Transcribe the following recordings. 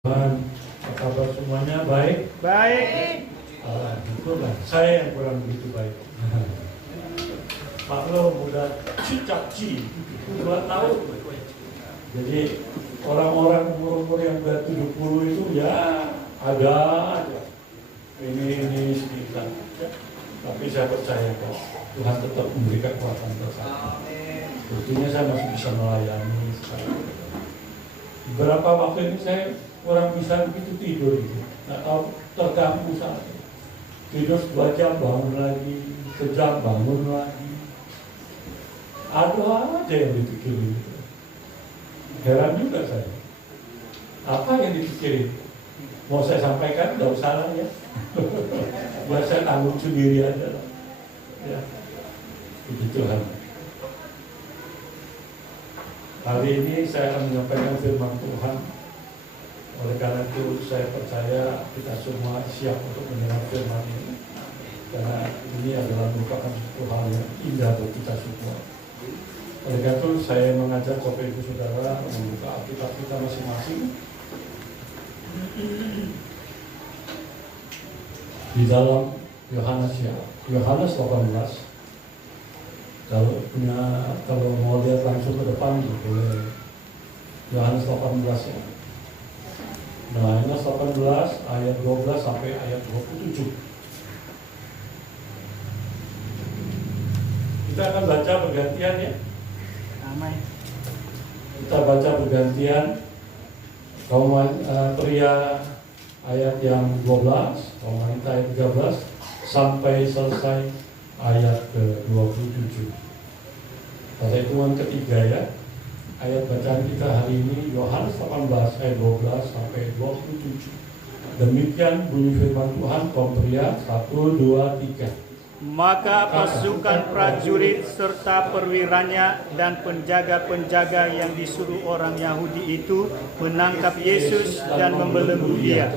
Tuhan, apa kabar semuanya? Baik? Baik. Itulah, saya yang kurang begitu baik. Maklum, udah cicak-ci, 2 tahun. Jadi orang-orang umur-umur yang udah 70 itu ya ada aja. Ini sedikit. Ya. Tapi saya percaya kok Tuhan tetap memberikan kekuatan bersama. Buktinya saya masih bisa melayani sekarang. Beberapa waktu ini saya kurang bisa begitu tidur gitu. Nggak tahu terganggu saat itu. Tidur 2 jam bangun lagi, sejam bangun lagi. Ada aja yang dipikirin gitu. Heran juga saya. Apa yang dipikirin? Mau saya sampaikan, nggak usah lah ya. Biar saya tanggung sendiri aja lah. Ya, puji Tuhan. Hari ini saya akan menyampaikan firman Tuhan. Oleh karena itu saya percaya kita semua siap untuk mendengar firman ini. Karena ini adalah merupakan suatu hal yang indah bagi kita semua. Oleh karena itu saya mengajak Bapak Ibu Saudara membuka Alkitab kita masing-masing di dalam Yohanes 18. Kalau mau lihat langsung ke depan boleh Yohanes 18 ya. Nah, Yohanes 18 ayat 12 sampai ayat 27. Kita akan baca bergantian ya. Amin. Kita baca bergantian. Kaum pria ayat yang 12, kaum wanita ayat 13 sampai selesai ayat ke-27. Pada hitungan ketiga ya. Ayat bacaan kita hari ini Yohanes 18 ayat 12 sampai 27. Demikian bunyi firman Tuhan kaum pria. 1, 2, 3. Maka pasukan prajurit serta perwiranya dan penjaga-penjaga yang disuruh orang Yahudi itu menangkap Yesus dan membelenggu dia.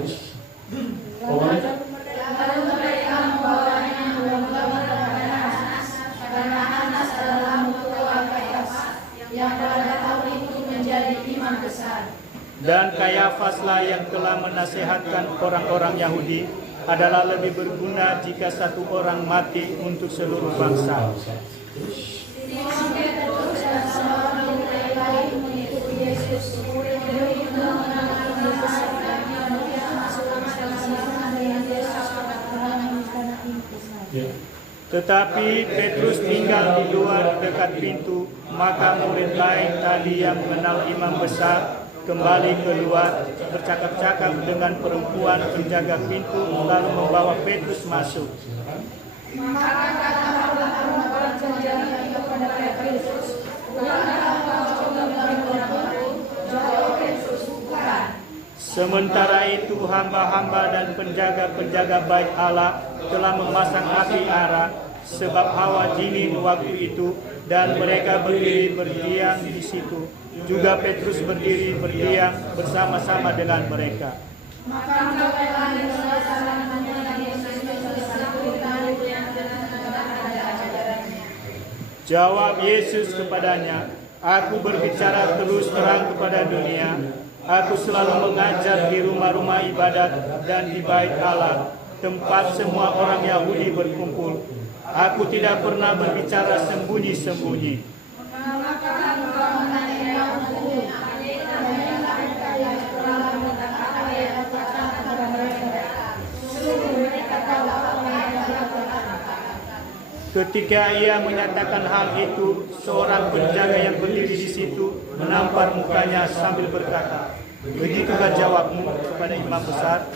Dan Kayafaslah yang telah menasihatkan orang-orang Yahudi adalah lebih berguna jika satu orang mati untuk seluruh bangsa. Tetapi Petrus tinggal di luar dekat pintu, maka murid lain tadi yang mengenal imam besar kembali keluar bercakap-cakap dengan perempuan penjaga pintu lalu membawa Petrus masuk. Sementara itu hamba-hamba dan penjaga-penjaga bait Allah telah memasang api ara sebab hawa dingin waktu itu dan mereka berdiri berdiam di situ. Juga Petrus berdiri berdiam bersama-sama dengan mereka. Jawab Yesus kepadanya, "Aku berbicara terus terang kepada dunia. Aku selalu mengajar di rumah-rumah ibadat dan di bait Allah, tempat semua orang Yahudi berkumpul. Aku tidak pernah berbicara sembunyi-sembunyi." Ketika ia menyatakan hal itu, seorang penjaga yang berdiri di situ menampar mukanya sambil berkata, "Begitukah jawabmu kepada imam besar?"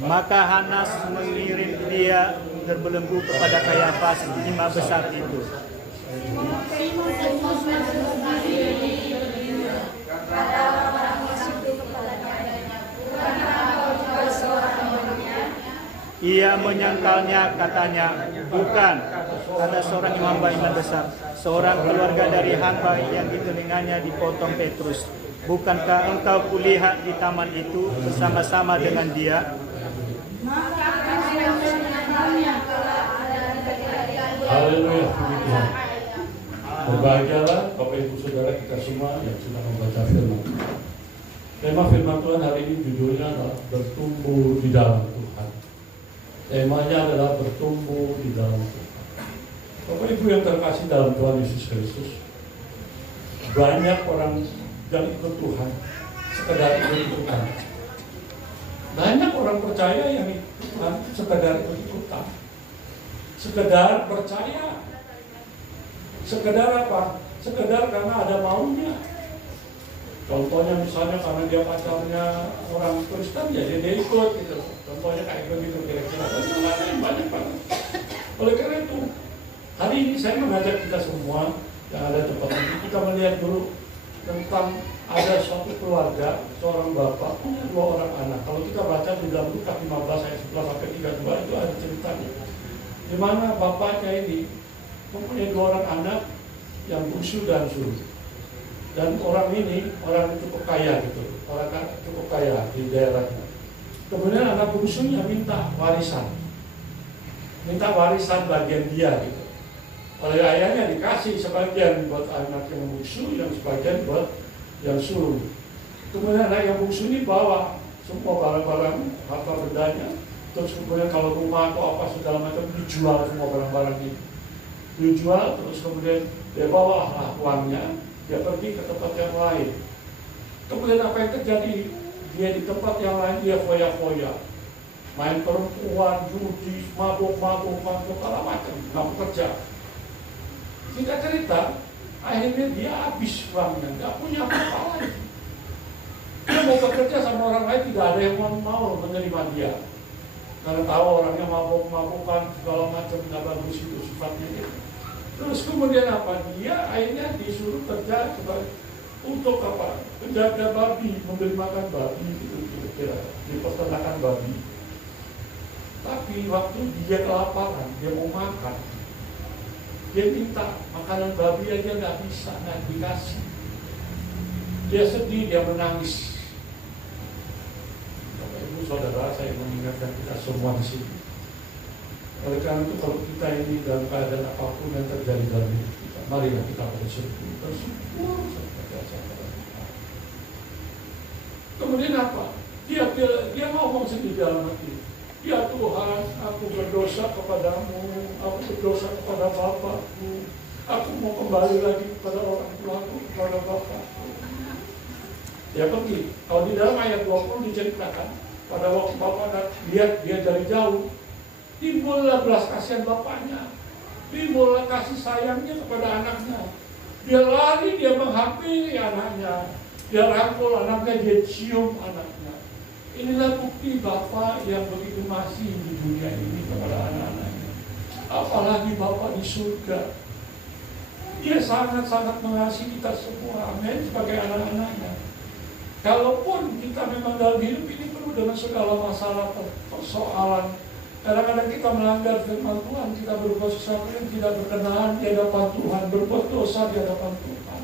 Maka Hanas mengirim dia berbelenggu kepada Kayafas, imam besar itu. Ia menyangkalnya, katanya, "Bukan," kata seorang imam besar, "seorang keluarga dari hamba yang di telinganya dipotong Petrus. Bukankah engkau kulihat di taman itu bersama-sama dengan dia?" Maka Tema firman Tuhan hari ini judulnya adalah bertumbuh di dalam Tuhan. Temanya adalah bertumbuh di dalam Tuhan. Bapak Ibu yang terkasih dalam Tuhan Yesus Kristus, banyak orang yang ikut Tuhan sekedar ikut Tuhan. Banyak orang percaya yang ikut Tuhan sekedar ikut-ikutan, sekedar percaya, sekedar apa? Sekedar karena ada maunya. Contohnya misalnya karena dia pacarnya orang Kristen, ya dia ikut gitu. Contohnya kayak begitu kira-kira. Banyak banget. Oleh karena itu, hari ini saya mengajak kita semua yang ada tempat ini, kita melihat dulu tentang ada suatu keluarga, seorang bapak punya 2 orang anak. Kalau kita baca di dalam Lukas 15 ayat 11 sampai 32 itu ada ceritanya. Di mana bapaknya ini mempunyai 2 orang anak yang bungsu dan sulung. Dan orang ini orang cukup kaya gitu, orang cukup kaya di daerahnya. Kemudian anak bungsunya minta warisan bagian dia gitu. Oleh ayahnya dikasih sebagian buat anak yang bungsu, yang sebagian buat yang sulung. Kemudian anak yang bungsu ini bawa semua barang-barang harta bendanya, terus kemudian kalau rumah atau apa segala macam dijual semua barang-barang ini. Dijual terus kemudian dia bawa uangnya, dia pergi ke tempat yang lain. Kemudian apa yang terjadi? Dia di tempat yang lain dia foya-foya, main perempuan, judi, mabuk, segala macam, nggak bekerja. Singkat cerita, akhirnya dia habis uangnya, nggak punya apa-apa lagi. Dia mau bekerja sama orang lain, tidak ada yang mau menerima dia, karena tahu orangnya mabuk-mabukan, segala macam, nggak bagus itu sifatnya gitu. Terus kemudian apa? Dia akhirnya disuruh kerja untuk apa? Penjaga babi, memberi makan babi gitu kira-kira, di peternakan babi. Tapi waktu dia kelaparan, dia mau makan, dia minta makanan babi aja nggak bisa, nggak dikasih. Dia sedih, dia menangis. Bapak Ibu Saudara, saya mengingatkan kita semua di sini. Oleh karena itu kalau kita ini dalam keadaan apapun yang terjadi dalam hidup kita, marilah kita bersyukur saja kepada Tuhan. Kemudian apa? Dia ngomong sendiri dalam hati, ya Tuhan, aku berdosa kepadamu, aku berdosa kepada Bapakku, aku mau kembali lagi kepada orang tuaku, kepada Bapakku. Dia pergi. Kalau di dalam ayat 20 diceritakan, pada waktu Bapak lihat dia dari jauh, timbullah belas kasihan bapaknya, timbullah kasih sayangnya kepada anaknya. Dia lari, dia menghampiri anaknya, dia rangkul anaknya, dia cium anaknya. Inilah bukti Bapa yang begitu masih di dunia ini kepada anak-anaknya. Apalagi Bapa di surga. Dia sangat-sangat mengasihi kita semua, amin, sebagai anak-anaknya. Kalaupun kita memang dalam hidup ini penuh dengan segala masalah, persoalan, kadang-kadang kita melanggar firman Tuhan, kita berbuat sesuatu yang tidak berkenan di hadapan Tuhan, berbuat dosa di hadapan Tuhan.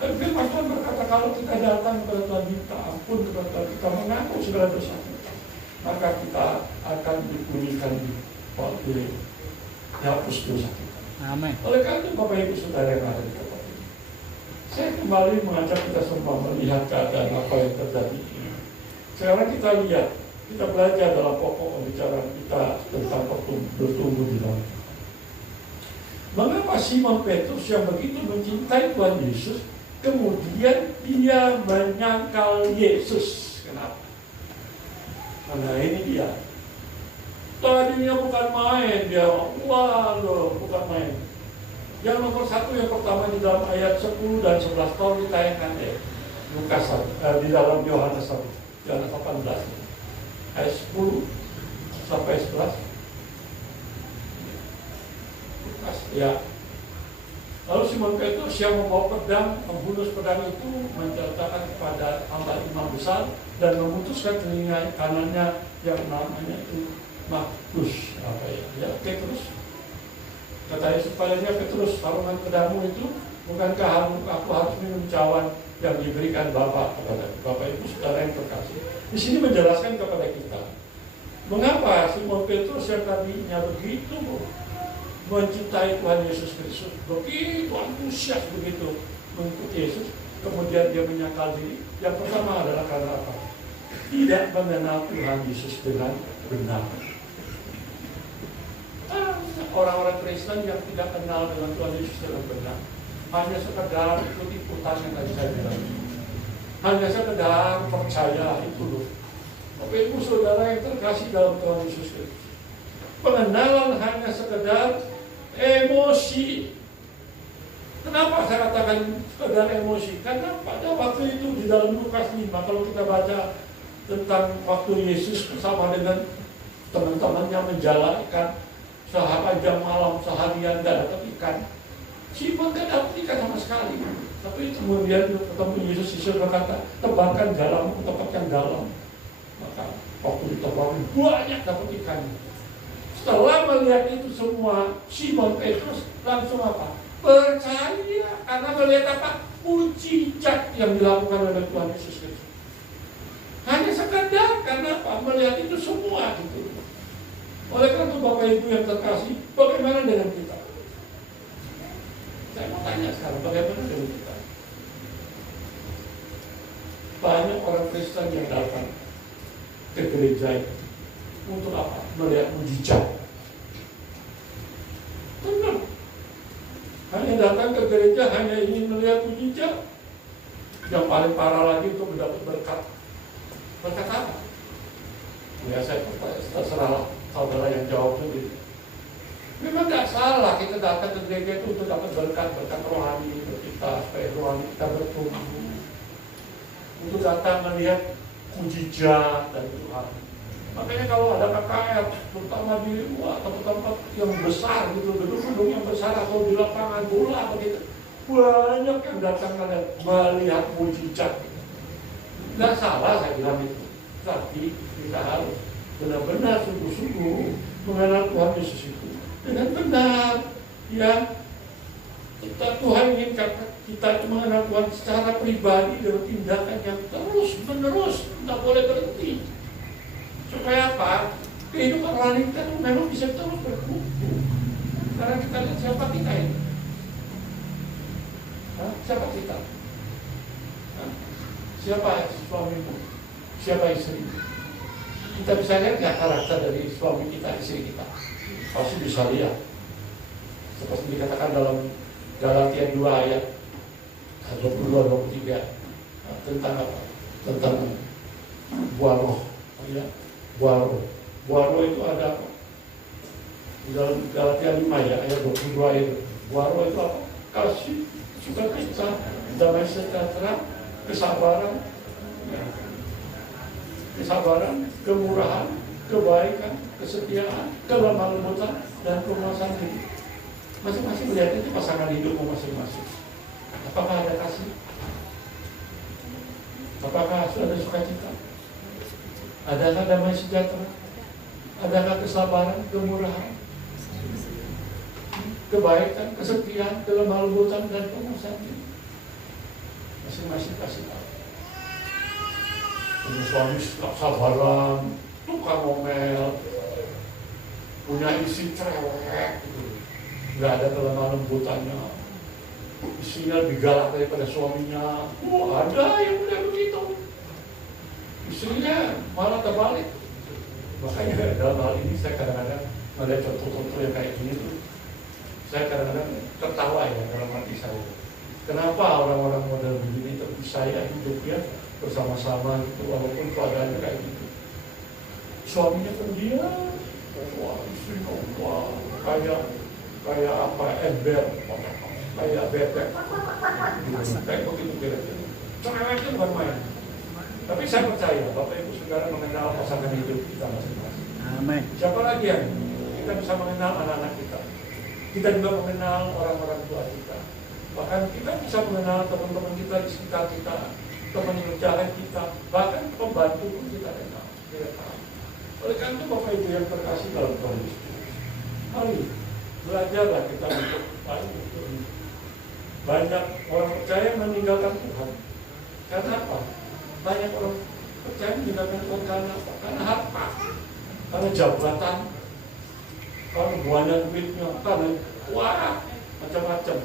Dan firman Tuhan berkata, kalau kita datang kepada Tuhan, minta ampun kepada Tuhan, kita mengaku segala dosa kita, maka kita akan dipulihkan, dihapus dosa kita. Amin. Oleh karena itu Bapak Ibu Saudara yang ada di tempat ini, saya kembali mengajak kita semua melihat keadaan apa yang terjadi ini. Sekarang kita lihat, kita belajar dalam pokok pembicaraan kita tentang bertumbuh di dalam Tuhan. Mengapa Simon Petrus yang begitu mencintai Tuhan Yesus, kemudian dia menyangkal Yesus? Kenapa? Karena ini dia. Tadinya bukan main, dia bukan main. Yang nomor 1 yang pertama di dalam ayat 10 dan 11 tahun ditayangkan Lukas di dalam Yohanes 1, Yohanes 18. Ayat 10 sampai 11. Ya. Lalu Simon Petrus yang membawa pedang, menghunus pedang itu, menceritakan kepada hamba imam besar dan memutuskan telinga kanannya yang namanya itu Markus, Petrus. Kata Yesus padanya, Petrus, sarungan pedangmu itu, bukankah aku harus minum cawan yang diberikan Bapa kepada Bapak Ibu Saudara yang terkasih? Di sini menjelaskan kepada kita, mengapa Simon Petrus yang tadinya begitu mencintai Tuhan Yesus Kristus, begitu antusias begitu mengikuti Yesus, kemudian dia menyangkal diri? Yang pertama adalah karena apa? Tidak mengenal Tuhan Yesus dengan benar. Orang-orang Kristen yang tidak kenal dengan Tuhan Yesus dengan benar hanya sekedar ikut-ikutan yang tadi saya bilang, hanya sekedar percaya itu loh. Bapak Ibu Saudara yang terkasih dalam Tuhan Yesus Kristus, pengenalan hanya sekedar emosi. Kenapa saya katakan sekedar emosi? Karena pada waktu itu di dalam Lukas 5, kalau kita baca tentang waktu Yesus bersama dengan teman-temannya menjalankan sepanjang malam seharian tidak dapat ikan. Simon tidak dapat ikan sama sekali. Tapi kemudian ketemu Yesus, Yesus berkata, tebarkan jalanmu ke tempat yang dalam. Maka waktu ditebarkan banyak dapat ikan. Setelah melihat itu semua, Simon Petrus langsung apa? Percaya, karena melihat apa? Mujizat yang dilakukan oleh Tuhan Yesus Kristus. Hanya sekadar karena apa? Melihat itu semua gitu. Oleh karena itu Bapak Ibu yang terkasih, bagaimana dengan kita? Saya mau tanya sekarang, bagaimana dengan kita? Banyak orang Kristen yang datang ke gereja itu untuk apa? Melihat mujizat. Benar. Hanya datang ke gereja hanya ingin melihat mujizat. Yang paling parah lagi untuk mendapat berkat. Berkat apa? Ya saya terserah saudara yang jawab sendiri. Memang tidak salah kita datang ke gereja itu untuk dapat berkat rohani kita, supaya rohani kita bertumbuh. Untuk datang melihat mujizat dari Tuhan. Makanya kalau ada KKR, terutama di tempat-tempat yang besar gitu, gedung-gedung yang besar atau di lapangan bola begitu, banyak yang datang melihat mujizat. Tidak salah saya bilang itu, tapi kita harus benar-benar sungguh-sungguh mengenal Tuhan Yesus itu dengan benar, ya. Tuhan inginkan kita itu mengenal Tuhan secara pribadi dengan tindakan yang terus menerus, tidak boleh berhenti. Supaya apa? Kehidupan rohani kita itu memang bisa terus bertumbuh. Sekarang kita lihat siapa kita ini? Siapa kita? Siapa suamimu? Siapa istri? Kita bisa lihat nggak karakter dari suami kita, istri kita? Pasti bisa lihat. Seperti dikatakan dalam Galatia 2 ayat 22-23 tentang apa? Tentang buah roh, ya. Buah roh itu ada apa? Di dalam Galatia 5 ya, ayat 22 itu. Buah roh itu apa? Kasih, sukacita, damai sejahtera, kesabaran, ya. Kesabaran, kemurahan, kebaikan, kesetiaan, kelemah lembutan, dan penguasaan diri. Masing-masing melihat itu pasangan hidupmu masing-masing. Apakah ada kasih? Apakah ada sukacita? Adakah damai sejahtera? Adakah kesabaran, kemurahan, kebaikan, kesetiaan, kelemah lembutan, dan penguasaan diri? Masing-masing kasih tahu. Punya suami sabaran, tukang ngomel, punya istri cerewet, gitu. Nggak ada kelemah lembutannya, istrinya lebih galak daripada suaminya. Ada yang udah begitu, istrinya malah terbalik. Makanya dalam hal ini saya kadang-kadang melihat contoh-contoh yang kayak gini tuh, saya kadang-kadang tertawa ya dalam hati saya. Kenapa orang-orang model begini terpisah hidupnya bersama-sama gitu, walaupun keadaannya kayak gitu. Suaminya pendiam, wah istrinya wah kayak apa, ember, kayak bebek, kayak begitu kira-kira. Cerewet itu bukan main. Tapi saya percaya Bapak Ibu Saudara mengenal pasangan hidup kita masing-masing. Amin. Siapa lagi yang kita bisa mengenal anak-anak kita? Kita juga mengenal orang-orang tua kita. Bahkan kita bisa mengenal teman-teman kita di sekitar kita, teman kerjaan kita, bahkan pembantu pun kita kenal. Oleh karena itu Bapak Ibu yang terkasih dalam Tuhan Yesus, mari belajarlah kita untuk banyak orang percaya meninggalkan Tuhan. Karena apa? Banyak orang percaya meninggalkan Tuhan karena apa? Karena harta, karena jabatan, karena banyak duitnya, karena wah macam-macam.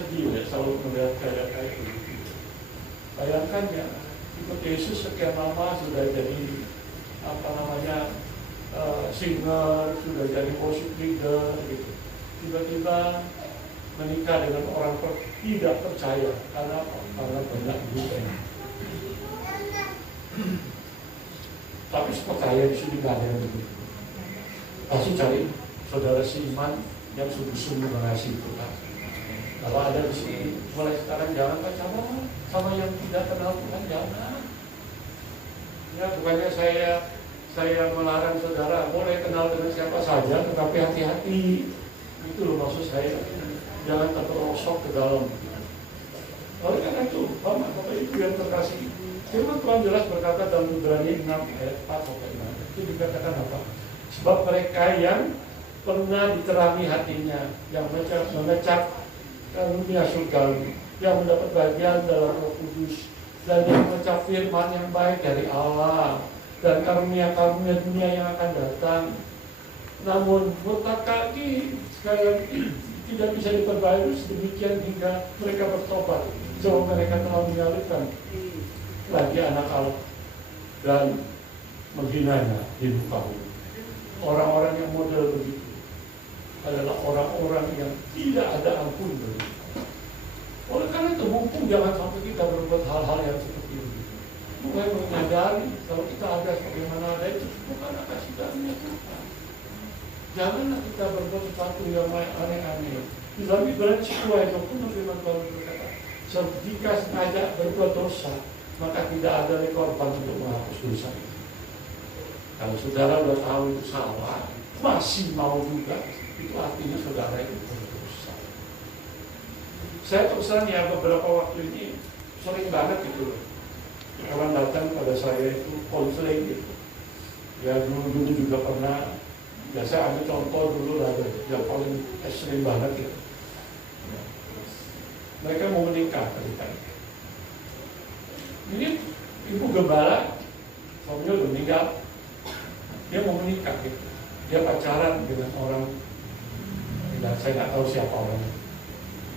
sedih ya selalu melihat kayak begitu. Bayangkan ya, ikut Yesus sekian lama sudah jadi singer, sudah jadi worship leader gitu. Tiba-tiba menikah dengan orang tidak percaya karena apa? Karena banyak duit. Tapi percaya di sini nggak ada yang begitu. Pasti cari saudara seiman yang sungguh-sungguh mengasihi Tuhan. Kalau ada di sini, mulai sekarang jangan pacaran sama yang tidak kenal Tuhan, jangan. Ya, bukannya saya melarang saudara boleh kenal dengan siapa saja, tetapi hati-hati. Itu loh maksud saya. Jangan terperosok ke dalam. Oleh karena itu, Bapak Ibu yang terkasih, firman Tuhan jelas berkata dalam Ibrani 6 ayat 4 sampai 6. Itu dikatakan apa? Sebab mereka yang pernah diterangi hatinya, yang mengecap karunia surgawi, yang mendapat bagian dalam Roh Kudus, dan yang mengecap firman yang baik dari Allah, dan karunia-karunia dunia yang akan datang. Namun botak kaki sekali lagi tidak bisa diperbaiki sedemikian hingga mereka bertobat, sebab mereka telah menyalibkan lagi anak Allah dan menghinanya di muka bumi. Orang-orang yang model begitu adalah orang-orang yang tidak ada ampun begitu. Oleh karena itu, mumpung jangan sampai kita berbuat hal-hal yang seperti itu. Mulai menyadari kalau kita ada sebagaimana ada itu bukan kasih karunia Tuhan. Janganlah kita berbuat sesuatu yang aneh-aneh. Di dalam Ibrani 10 ayat 20 firman Tuhan berkata, jika sengaja berbuat dosa, maka tidak ada lagi korban untuk menghapus dosa. Kalau saudara sudah tahu itu salah, masih mau juga, itu artinya saudara itu berdosa. Saya terus terang ya, beberapa waktu ini sering banget gitu loh. Kawan datang pada saya itu konseling gitu. Ya dulu juga pernah. Ya saya ambil contoh dulu lah, yang paling ekstrim banget gitu. Ya. Mereka mau menikah tadi. Ini ibu gembala, suaminya udah meninggal. Dia mau menikah gitu. Dia pacaran dengan orang, dan saya nggak tahu siapa orangnya.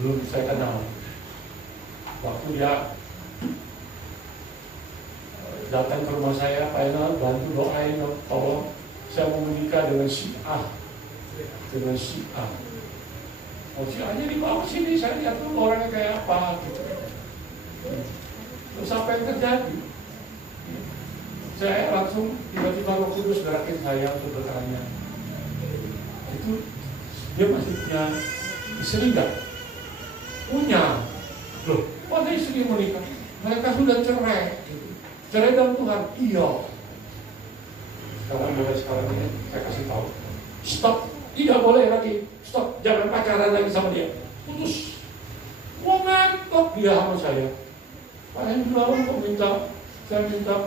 Belum saya kenal. Waktu dia datang ke rumah saya, Pak Enal, bantu doain, tolong. Saya mau menikah dengan si A. Dengan si A. Oh, si A-nya dibawa sini, saya lihat tuh orangnya kayak apa gitu. Terus apa yang terjadi? Saya langsung tiba-tiba Roh Kudus gerakin saya untuk bertanya. Itu dia masih punya istri enggak? Punya. Loh, kok ada istri mau nikah? Mereka sudah cerai. Cerai dalam Tuhan? Iya. Sekarang ini saya kasih tahu, stop, tidak boleh lagi, stop, jangan pacaran lagi sama dia, putus. Mau ngantuk dia sama saya. Pak Hendrawan kok saya minta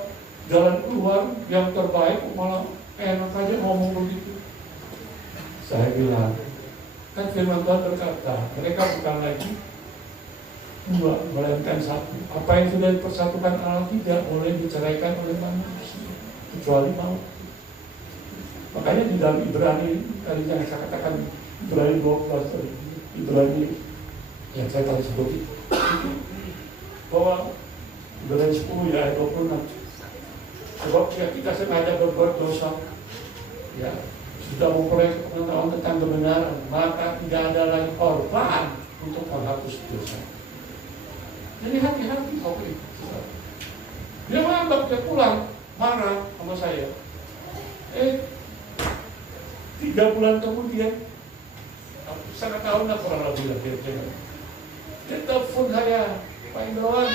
jalan keluar yang terbaik, malah enak aja ngomong begitu. Saya bilang, kan firman Tuhan berkata, mereka bukan lagi dua, melainkan satu. Apa yang sudah dipersatukan Allah tidak boleh diceraikan oleh manusia, kecuali maut. Makanya di dalam Ibrani, tadi yang saya katakan, Ibrani 12, Ibrani yang saya tadi sebut itu, bahwa Ibrani 10 ya ayat 26. Sebab ya kita sengaja berbuat dosa, ya sudah memperoleh pengetahuan tentang kebenaran, maka tidak ada lagi korban untuk menghapus dosa. Jadi hati-hati Bapak Ibu. Dia ngambek, dia pulang marah sama saya. 3 bulan kemudian, 1 tahun lah kurang lebih lah kira-kira. Dia telepon saya, Pak Indrawan,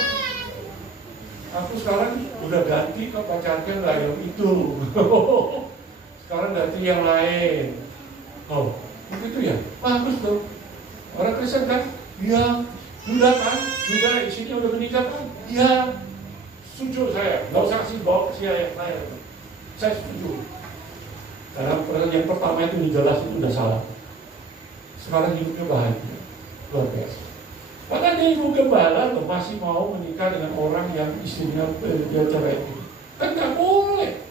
aku sekarang udah ganti ke pacarnya lah yang itu. Sekarang ganti yang lain. Oh, begitu ya? Bagus dong. Orang Kristen kan? Iya. Sudah kan? Sudah, isinya udah menikah kan? Iya. Setuju saya. Gak usah kasih bawa ke saya yang lain. Saya setuju. Karena yang pertama itu jelas itu udah salah. Sekarang hidupnya bahagia, luar biasa. Makanya ibu gembala loh masih mau menikah dengan orang yang istrinya dia cerai. Kan nggak boleh.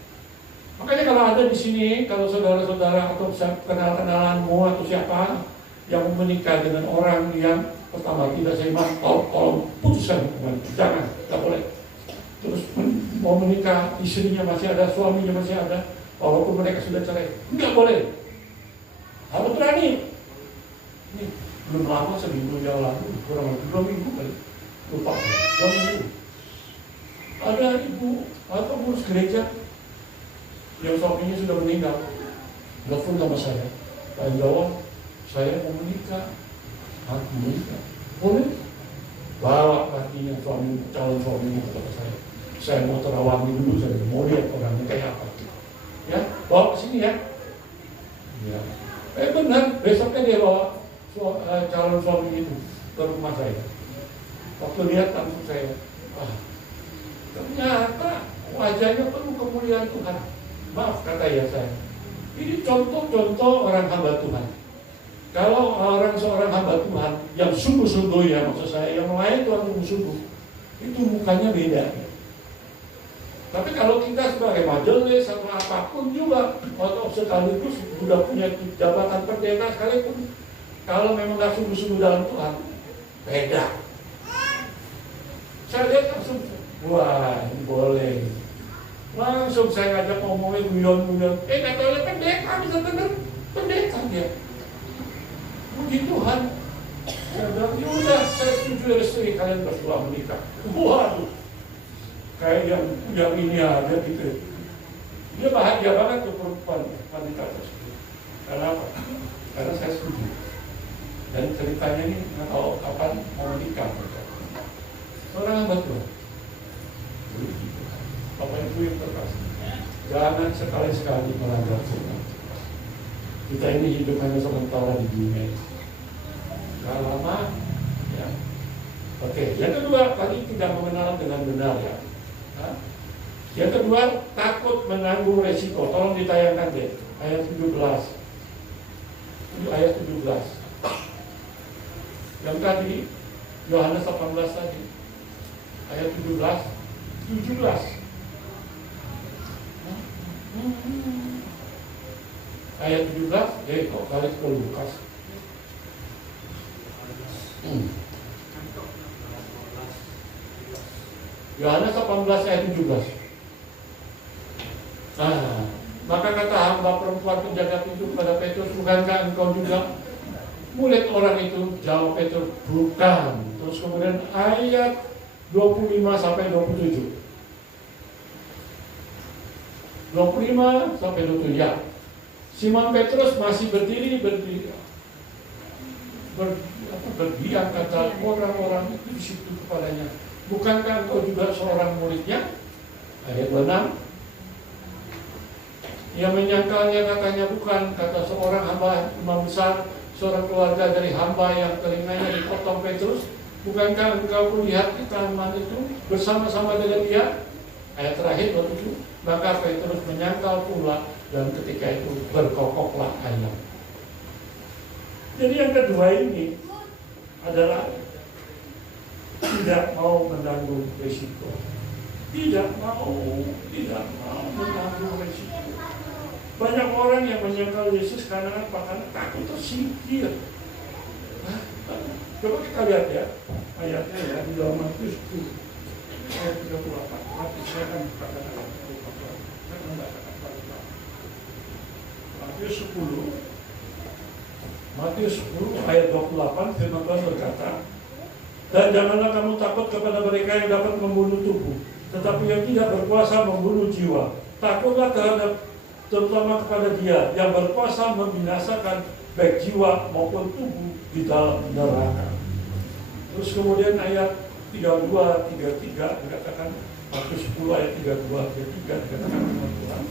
Makanya kalau ada di sini, kalau saudara-saudara atau kenal-kenalanmu atau siapa yang mau menikah dengan orang yang pertama tidak seiman, tolong putuskan hukuman, jangan, nggak boleh. Terus mau menikah, istrinya masih ada, suaminya masih ada, walaupun mereka sudah cerai, nggak boleh. Harus berani. Ini belum lama, seminggu yang lalu, kurang lebih 2 minggu kali, lupa, 2 minggu. Ada ibu atau pengurus gereja yang suaminya sudah meninggal, telepon sama saya, Pak Jawa, saya mau menikah. Aku menikah, boleh? Bawa lakinya, calon suaminya kata saya mau terawangi dulu, saya mau lihat orangnya kayak apa. Ya, bawa ke sini ya. Ya. Benar, besoknya dia bawa calon suami itu ke rumah saya. Waktu lihat langsung saya, ternyata wajahnya penuh kemuliaan Tuhan. Maaf kata ya saya. Ini contoh-contoh orang hamba Tuhan. Kalau seorang hamba Tuhan yang sungguh-sungguh, ya maksud saya, yang melayani Tuhan sungguh-sungguh, itu mukanya beda. Tapi kalau kita sebagai majelis atau apapun juga, atau sekaligus sudah punya jabatan pendeta sekalipun, kalau memang nggak sungguh-sungguh dalam Tuhan, beda. Saya lihat langsung, wah ini boleh. Langsung saya ngajak ngomongin guyon-guyon. Kata oleh pendeta, bisa bener pendeta dia. Puji Tuhan. Saya bilang, yaudah saya setuju istri kalian berdua menikah. Waduh, kayak yang ini aja gitu. Dia bahagia banget tuh perempuan wanita tersebut. Karena apa? Karena saya setuju. Dan ceritanya ini nggak tahu kapan mau menikah. Orang hamba Tuhan. Bapak Ibu yang terkasih, jangan sekali-sekali melanggar Tuhan. Kita ini hidup hanya sementara di dunia. Gak lama, ya. Oke, yang kedua, tadi tidak mengenal dengan benar ya. Yang kedua, takut menanggung resiko. Tolong ditayangkan deh, ayat 17. Ini ayat 17. Yang tadi, Yohanes 18 tadi. Ayat 17. Ayat 17, kok balik ke Lukas. Yohanes 18 ayat 17. Maka kata hamba perempuan penjaga pintu kepada Petrus, bukankah engkau juga murid orang itu? Jawab Petrus, bukan. Terus kemudian ayat 25 sampai 27. 25 sampai 27 ya. Simon Petrus masih berdiri berdiam, kata orang-orang itu di situ kepadanya, bukankah engkau juga seorang muridnya? Ayat 26. Ia menyangkalnya, katanya bukan. Kata seorang hamba imam besar, seorang keluarga dari hamba yang telinganya dipotong Petrus, bukankah engkau pun lihat di taman itu bersama-sama dengan dia? Ayat terakhir 27. Maka Petrus menyangkal pula, dan ketika itu berkokoklah ayam. Jadi yang kedua ini adalah tidak mau menanggung risiko. Tidak mau menanggung risiko. Banyak orang yang menyangkal Yesus karena apa? Karena takut tersingkir. Coba kita lihat ya ayatnya ya di dalam Matius 10 ayat 38. Matius saya akan katakan ayat 38. Saya akan katakan Matius 10 ayat 28 firman Tuhan berkata, dan janganlah kamu takut kepada mereka yang dapat membunuh tubuh, tetapi yang tidak berkuasa membunuh jiwa. Takutlah terutama kepada Dia yang berkuasa membinasakan baik jiwa maupun tubuh di dalam neraka. Terus kemudian ayat 32, 33 dikatakan, Matius 10 ayat 32, 33 dikatakan firman Tuhan,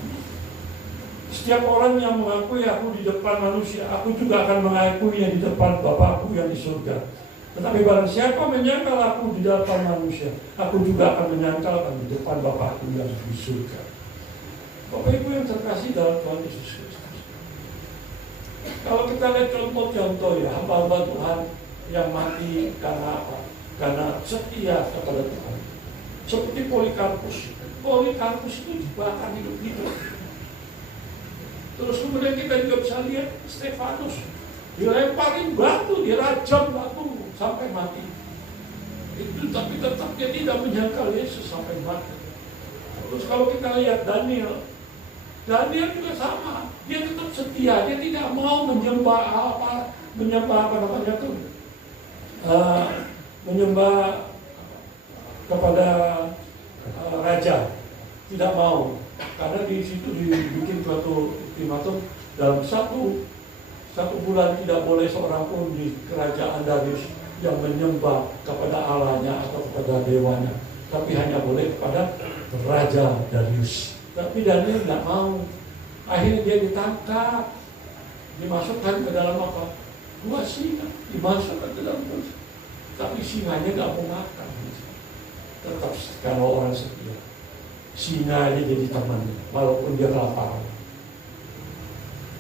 setiap orang yang mengakui aku di depan manusia, aku juga akan mengakuinya di depan Bapakku yang di surga. Tetapi barang siapa menyangkal aku di depan manusia, aku juga akan menyangkalkan di depan Bapakku yang di surga. Bapak Ibu yang terkasih dalam Tuhan Yesus Kristus, kalau kita lihat contoh-contoh ya hamba-hamba Tuhan yang mati karena apa? Karena setia kepada Tuhan. Seperti Polikarpus. Polikarpus itu dibakar hidup-hidup. Terus kemudian kita juga bisa lihat Stefanus dilemparin batu, dirajam batu sampai mati. Itu tapi tetap dia tidak menyangkal Yesus sampai mati. Terus kalau kita lihat Daniel juga sama. Dia tetap setia, dia tidak mau menyembah kepada raja, tidak mau. Karena di situ dibikin suatu ultimatum dalam satu bulan tidak boleh seorang pun di kerajaan Darius yang menyembah kepada Allahnya atau kepada dewanya, tapi hanya boleh kepada Raja Darius. Tapi Daniel tidak mau. Akhirnya dia ditangkap, dimasukkan ke dalam apa? Dua singa, dimasukkan ke dalam dua. Tapi singanya nggak mau makan. Tetap kalau orang setia, singa aja jadi teman, walaupun dia lapar.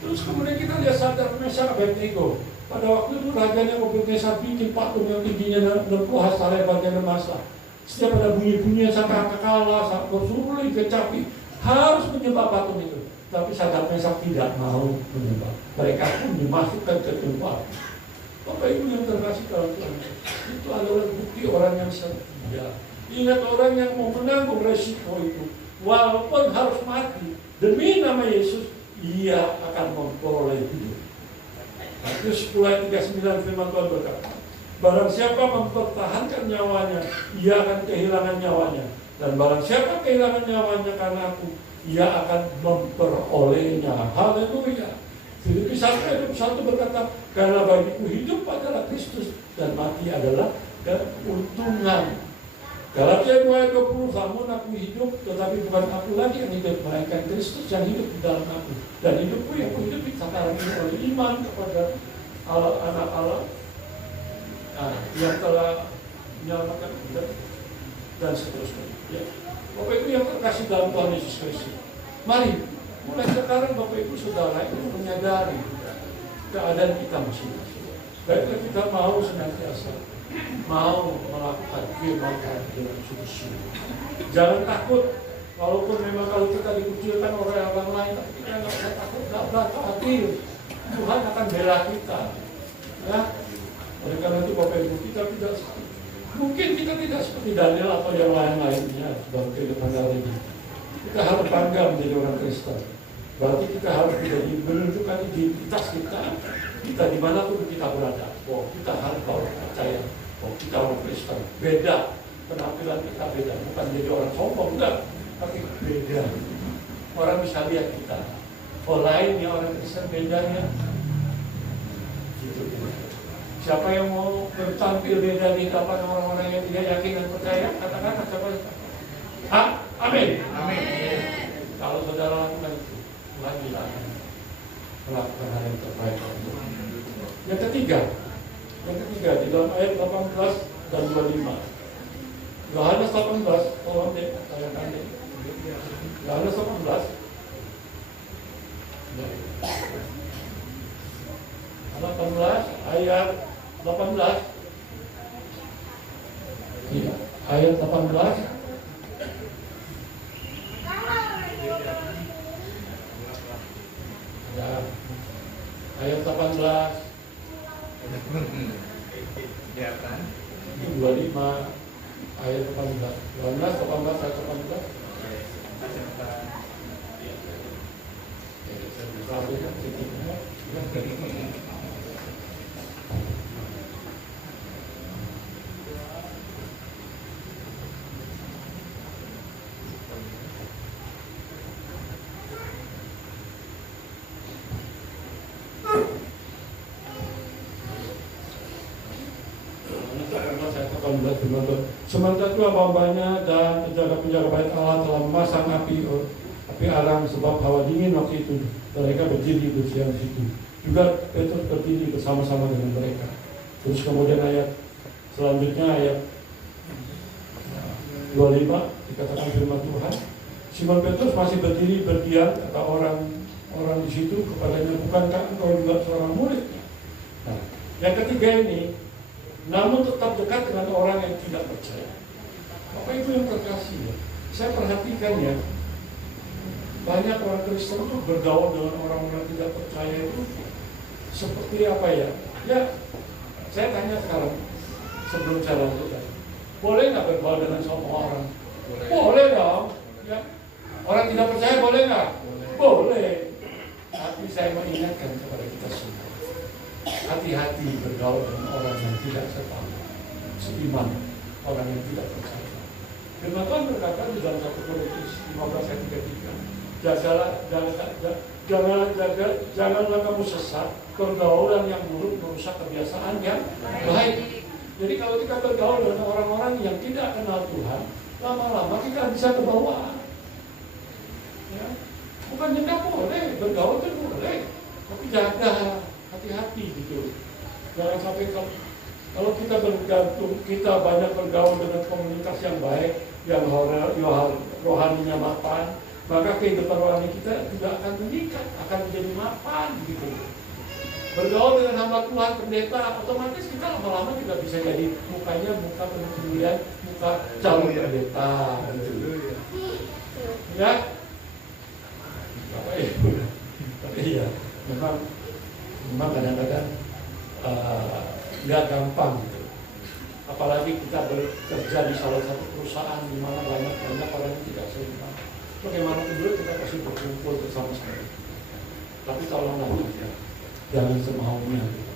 Terus kemudian kita lihat Sadrak Mesak Abednego. Pada waktu itu rajanya Nebukadnezar bikin patung yang tingginya 60 hasta lebarnya 6 hasta. Setiap ada bunyi-bunyian sangkakala, bersuruh kecapi, harus menyembah patung itu. Tapi Sadrak Mesak tidak mau menyembah. Mereka pun dimasukkan ke tempat. Bapak Ibu yang terkasih dalam Tuhan, itu adalah bukti orang yang setia. Ingat, orang yang mau menanggung resiko itu, walaupun harus mati demi nama Yesus, ia akan memperoleh hidup. Matius 10:39 firman Tuhan berkata, barang siapa mempertahankan nyawanya, ia akan kehilangan nyawanya. Dan barang siapa kehilangan nyawanya karena aku, ia akan memperolehnya. Haleluya. Filipi 1:1 berkata, karena bagiku hidup adalah Kristus dan mati adalah keuntungan. Galatia 2:20, namun aku hidup, tetapi bukan aku lagi yang hidup, melainkan Kristus yang hidup di dalam aku. Dan hidupku yang aku hidup sekarang ini oleh iman kepada anak Allah yang telah menyelamatkan kita dan seterusnya. Ya. Bapak Ibu yang terkasih dalam Tuhan Yesus Kristus, mari mulai sekarang Bapak Ibu Saudara itu menyadari keadaan kita masing-masing. Baiklah kita mau senantiasa mau melakukan firman Tuhan dengan sungguh-sungguh. Jangan takut, walaupun memang kalau kita dikucilkan oleh orang lain, tapi kita nggak usah takut, nggak usah khawatir. Tuhan akan bela kita. Ya, oleh karena itu Bapak Ibu kita tidak sakit. Mungkin kita tidak seperti Daniel atau yang lain-lainnya dalam kehidupan hari ini. Kita harus bangga menjadi orang Kristen. Berarti kita harus menunjukkan identitas kita dimanapun kita berada. Oh, kita harus percaya. Oh, kita orang Kristen. Beda. Penampilan kita beda. Bukan jadi orang sombong, enggak. Tapi beda. Orang bisa lihat kita. Oh, lain ya orang Kristen bedanya. Gitu. Siapa yang mau bertampil beda di hadapan orang-orang yang tidak yakin dan percaya? Katakan siapa? Amin. Amin. Kalau saudara lakukan itu, Tuhan tidak akan melakukan hal yang terbaik. Yang ketiga di dalam ayat 18 dan 25. Yohanes 18, tolong deh, tayangkan deh. Yohanes 18. Ayat 18. Iya, ayat 18. Ya, ayat 18. Ya kan? Itu 25 ayat 18. 18 ayat 18. Sementara itu hamba-hambanya dan penjaga-penjaga bait Allah telah memasang api arang sebab hawa dingin waktu itu. Mereka berdiri di situ. Juga Petrus berdiri bersama-sama dengan mereka. Terus kemudian ayat selanjutnya ayat 25 dikatakan firman Tuhan. Simon Petrus masih berdiri berdiam, kata orang di situ kepadanya, bukankah engkau juga seorang murid? Nah, yang ketiga ini, namun tetap dekat dengan orang yang tidak percaya. Bapak Ibu yang terkasih ya, saya perhatikan ya, banyak orang Kristen itu bergaul dengan orang-orang tidak percaya itu seperti apa ya? Ya, saya tanya sekarang sebelum saya lanjutkan, boleh nggak bergaul dengan semua orang? Boleh dong. Ya. Orang tidak percaya boleh nggak? Boleh. Tapi saya mengingatkan kepada kita semua, hati-hati bergaul dengan orang yang tidak seiman, orang yang tidak percaya. Firman Tuhan berkata di dalam 1 Korintus 15 ayat 33, janganlah kamu sesat, pergaulan yang buruk merusak kebiasaan yang baik. Jadi kalau kita bergaul dengan orang-orang yang tidak kenal Tuhan, lama-lama kita bisa kebawa. Ya. Bukannya nggak boleh, bergaul itu boleh, tapi jaga, hati-hati gitu. Jangan sampai kalau kita bergantung, kita banyak bergaul dengan komunitas yang baik, yang rohaninya mapan, maka kehidupan rohani kita tidak akan meningkat, akan menjadi mapan gitu. Bergaul dengan hamba Tuhan, pendeta, otomatis kita lama-lama juga bisa jadi mukanya muka penuh muka calon pendeta gitu. Ya. Tapi ya, memang kadang-kadang nggak gampang gitu. Apalagi kita bekerja di salah satu perusahaan di mana banyak orang yang tidak seiman. Bagaimanapun juga kita pasti berkumpul bersama-sama. Tapi tolonglah ya, jangan semaunya. Gitu.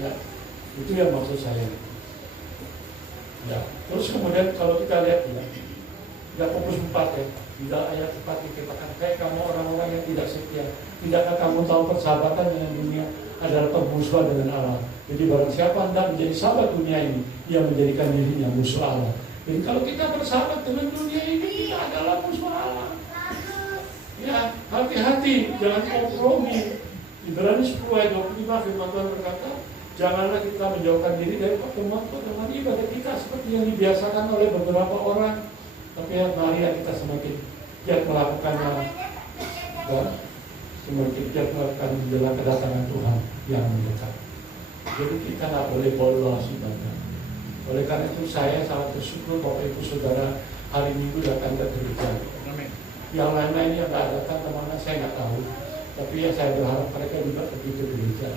Ya, itu yang maksud saya. Ya, terus kemudian kalau kita lihat ya, Yakobus 4 ya, di dalam ayat 4 dikatakan, kayak kamu orang-orang yang tidak setia, tidakkah kamu tahu persahabatan dengan dunia adalah permusuhan dengan Allah? Jadi barang siapa hendak menjadi sahabat dunia ini, ia menjadikan dirinya musuh Allah. Jadi kalau kita bersahabat dengan dunia ini adalah musuh Allah. Ya, hati-hati, jangan kompromi. Ibrani 10 ayat 25 firman Tuhan berkata, janganlah kita menjauhkan diri dari pertemuan ibadah kita seperti yang dibiasakan oleh beberapa orang. Tapi mari kita semakin giat melakukannya dan semakin giat melakukan menjelang kedatangan Tuhan yang mendekat. Jadi kita nggak boleh bolos ibadah. Oleh karena itu saya sangat bersyukur Bapak Ibu Saudara hari Minggu datang ke gereja. Yang lain-lain yang nggak datang kemana saya nggak tahu. Tapi ya saya berharap mereka juga pergi ke gereja.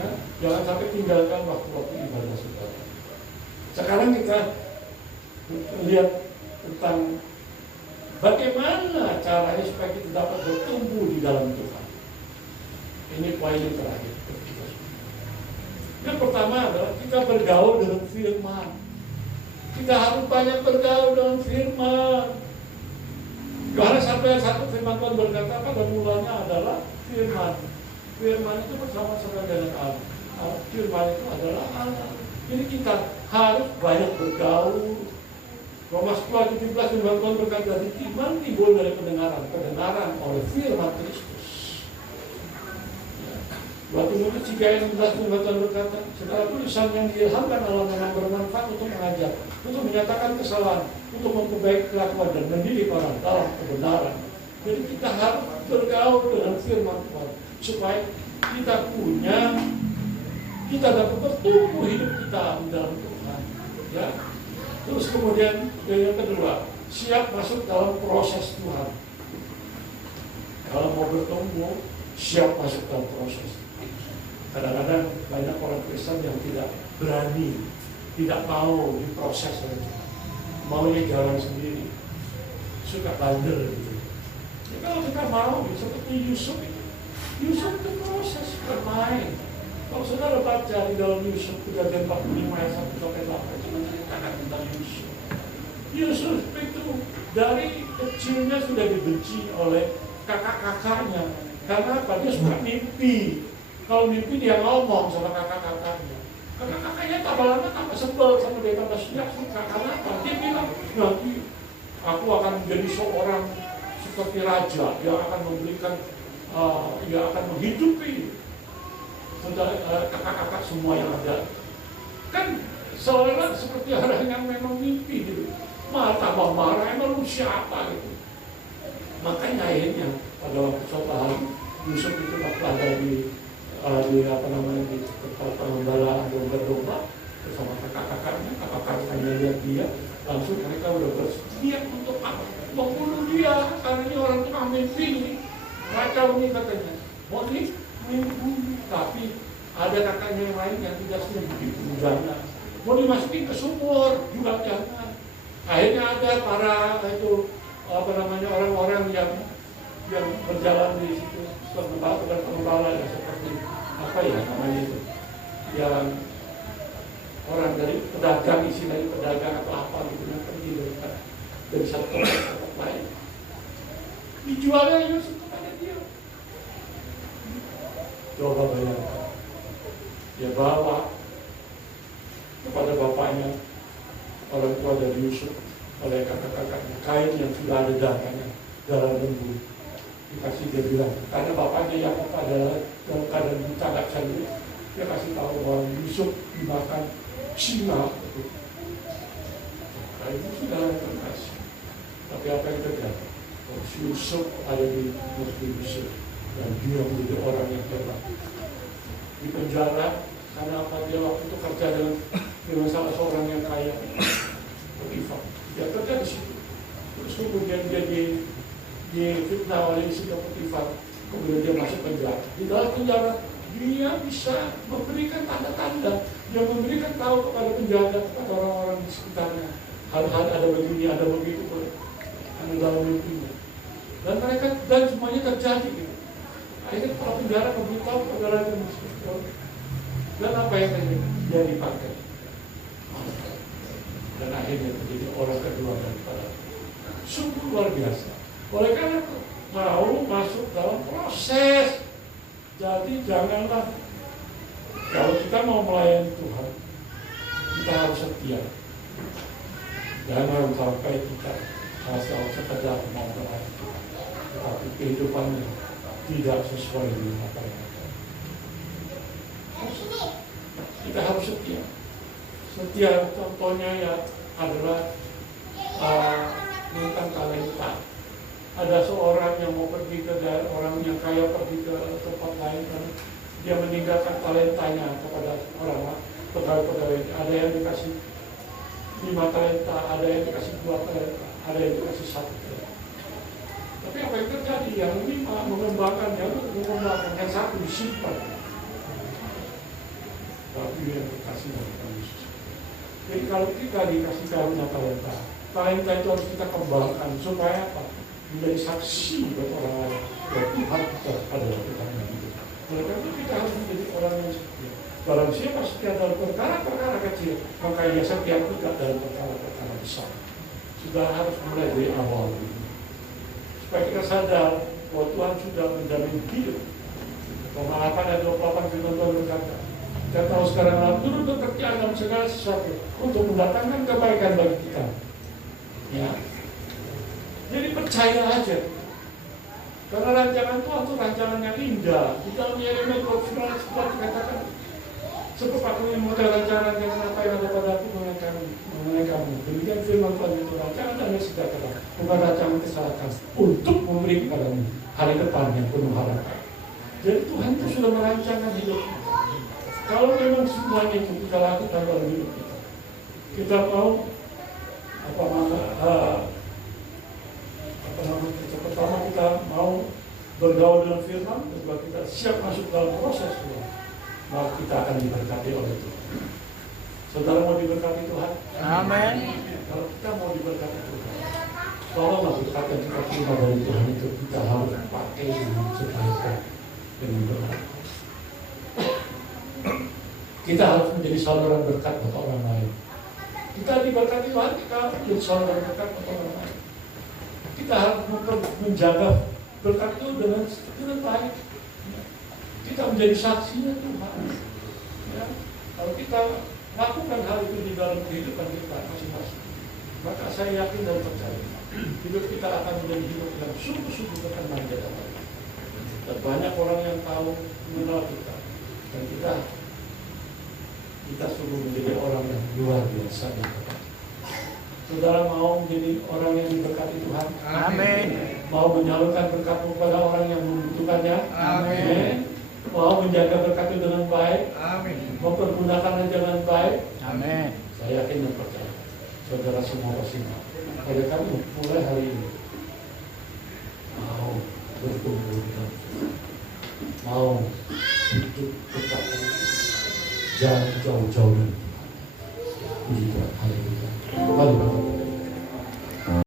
Ya, jangan sampai tinggalkan waktu-waktu ibadah saudara. Sekarang kita lihat tentang bagaimana caranya supaya kita dapat bertumbuh di dalam Tuhan. Ini poin yang terakhir. Yang pertama adalah kita bergaul dengan firman. Kita harus banyak bergaul dengan firman. Yohanes 1:1 firman Tuhan berkata pada mulanya adalah firman. Firman itu bersama-sama dengan Allah. Firman itu adalah Allah. Jadi kita harus banyak bergaul. Roma 10:17 firman Tuhan berkata, dari iman timbul dari pendengaran oleh firman Kristus. 2 Timotius 3:16 firman Tuhan berkata, segala tulisan yang diilhamkan Allah memang bermanfaat untuk mengajar, untuk menyatakan kesalahan, untuk memperbaiki kelakuan dan mendidik orang dalam kebenaran. Jadi kita harus bergaul dengan firman Tuhan supaya kita dapat bertumbuh hidup kita di dalam Tuhan. Ya. Terus kemudian yang kedua, siap masuk dalam proses Tuhan. Kalau mau bertumbuh, siap masuk dalam proses. Kadang-kadang banyak orang Kristen yang tidak berani, tidak mau diproses oleh Tuhan. Maunya jalan sendiri, suka bandel gitu. Ya, kalau kita mau, seperti Yusuf itu proses bermain. Kalau saudara baca di dalam Yusuf 3:45 ayat 1-8 itu menceritakan tentang Yusuf. Yusuf itu dari kecilnya sudah dibenci oleh kakak-kakaknya. Karena apa? Dia suka mimpi. Kalau mimpi dia ngomong sama kakak-kakaknya. Kakak-kakaknya tambah lama tambah sebel sama dia, tambah siap suka. Karena apa? Dia bilang, nanti aku akan menjadi seorang seperti raja yang akan memberikan, yang akan menghidupi kakak-kakak semua yang ada. Kan seolah seperti orang yang memang mimpi gitu. Tambah marah, emang lu siapa gitu. Makanya akhirnya pada waktu suatu hari Yusuf itu waktu ada di pengembalaan domba-domba bersama kakak-kakaknya. Kakak-kakaknya lihat dia, langsung mereka udah bersedia untuk apa? Membunuh dia, karena ini orang tukang mimpi ini. Kacau nih katanya. Mau bumi. Tapi ada kakaknya yang lain yang tidak setuju, jangan. Mau dimasukin ke sumur juga jangan. Akhirnya ada para orang-orang yang berjalan di situ pengembala ya, seperti apa ya namanya itu, yang orang dari pedagang, istilahnya pedagang atau apa gitu yang pergi dari satu tempat ke tempat lain, dijualnya Yusuf kepada dia. Coba bayangkan, dia bawa kepada bapaknya, orang tua dari Yusuf, oleh kakak-kakaknya, kain yang sudah ada darah lembu. Dikasih, dia bilang, karena bapaknya Yakub adalah dalam keadaan buta gak sendiri, dia kasih tahu bahwa Yusuf dimakan singa. Nah, itu sudah terkasih. Tapi apa yang terjadi? Yusuf ada di Mesir dan dia menjadi orang yang hebat. Di penjara, karena apa, dia waktu itu kerja dengan salah seorang yang kaya, Potifar. Dia kerja di situ. Terus kemudian dia difitnah oleh istri Potifar. Kemudian dia masuk penjara. Di dalam penjara dia bisa memberikan tanda-tanda, dia memberikan tahu kepada penjaga, kepada orang-orang di sekitarnya, hal-hal ada begini, ada begitu, ada dalam mimpinya. Dan semuanya terjadi gitu. Akhirnya para penjara memberitahu kepada raja Mesir. Dan apa yang terjadi? Dia dipakai. Dan akhirnya menjadi orang kedua daripada. Sungguh luar biasa. Oleh karena itu mau masuk dalam proses. Jadi janganlah, kalau kita mau melayani Tuhan, kita harus setia. Jangan sampai kita asal sekedar mau melayani Tuhan, tapi kehidupannya tidak sesuai dengan apa yang ada. Kita harus setia. Setia contohnya ya adalah tentang talenta. Ada seorang yang mau pergi ke orang yang kaya, pergi ke tempat lain karena dia meninggalkan talentanya kepada orang pegawai-pegawai. Ada yang dikasih 5 talenta, ada yang dikasih 2 talenta, ada yang dikasih 1 talenta. Tapi apa yang terjadi? Yang 5 mengembangkan, yang 1 disimpan. Tapi yang dikasih dari Yesus. Jadi kalau kita dikasih karunia talenta itu harus kita kembangkan supaya apa? Menjadi saksi buat orang lain bahwa Tuhan kita adalah Tuhan yang hidup. Oleh karena itu kita harus menjadi orang yang setia. Barang siapa setia dalam perkara-perkara kecil, maka ia setia juga dalam perkara-perkara besar. Sudah harus mulai dari awal ini. Supaya kita sadar bahwa Tuhan sudah menjamin hidup. Roma 8 ayat 28 firman Tuhan berkata, kita tahu sekarang dalam turut bekerja dalam segala sesuatu untuk mendatangkan kebaikan bagi kita. Ya. Jadi percaya aja. Karena rancangan Tuhan itu rancangan yang indah. Di dalam Yeremia 29 dikatakan, sebab aku memudah rancangan apa yang ada padaku mengenai kamu. Demikian firman Tuhan itu, rancangan damai sejahtera, bukan rancangan kesalahan, untuk memberi kepadamu hari depan yang penuh harapan. Jadi Tuhan itu sudah merancangkan hidup kita. Kalau memang semuanya itu kita lakukan dalam hidup kita, kita mau pertama kita mau bergaul dengan firman, kedua kita siap masuk dalam proses Tuhan, maka kita akan diberkati oleh Tuhan. Saudara mau diberkati Tuhan? Amin. Kalau kita mau diberkati Tuhan, tolonglah berkat yang kita terima dari Tuhan itu kita harus pakai dengan sebaik dengan benar. Kita harus menjadi saluran berkat untuk orang lain. Kita diberkati Tuhan, kita menjadi saluran berkat untuk orang lain. Kita harus menjaga berkat itu dengan baik. Kita menjadi saksinya Tuhan. Ya. Kalau kita lakukan hal itu di dalam kehidupan kita masing-masing, maka saya yakin dan percaya hidup kita akan menjadi hidup yang sungguh-sungguh berkenan di hadapan Allah. Dan banyak orang yang tahu mengenal kita, dan kita sungguh menjadi orang yang luar biasa. Saudara mau menjadi orang yang diberkati Tuhan? Amin. Mau menyalurkan berkat kepada orang yang membutuhkannya? Amin. Mau menjaga berkat itu dengan baik? Amin. Mempergunakannya dengan baik? Amin. Saya yakin dan percaya saudara semua pasti mau. Oleh kamu mulai hari ini mau bertumbuh dalam mau hidup dekat, jangan jauh-jauh dari Tuhan. Puji Tuhan, haleluya. Mari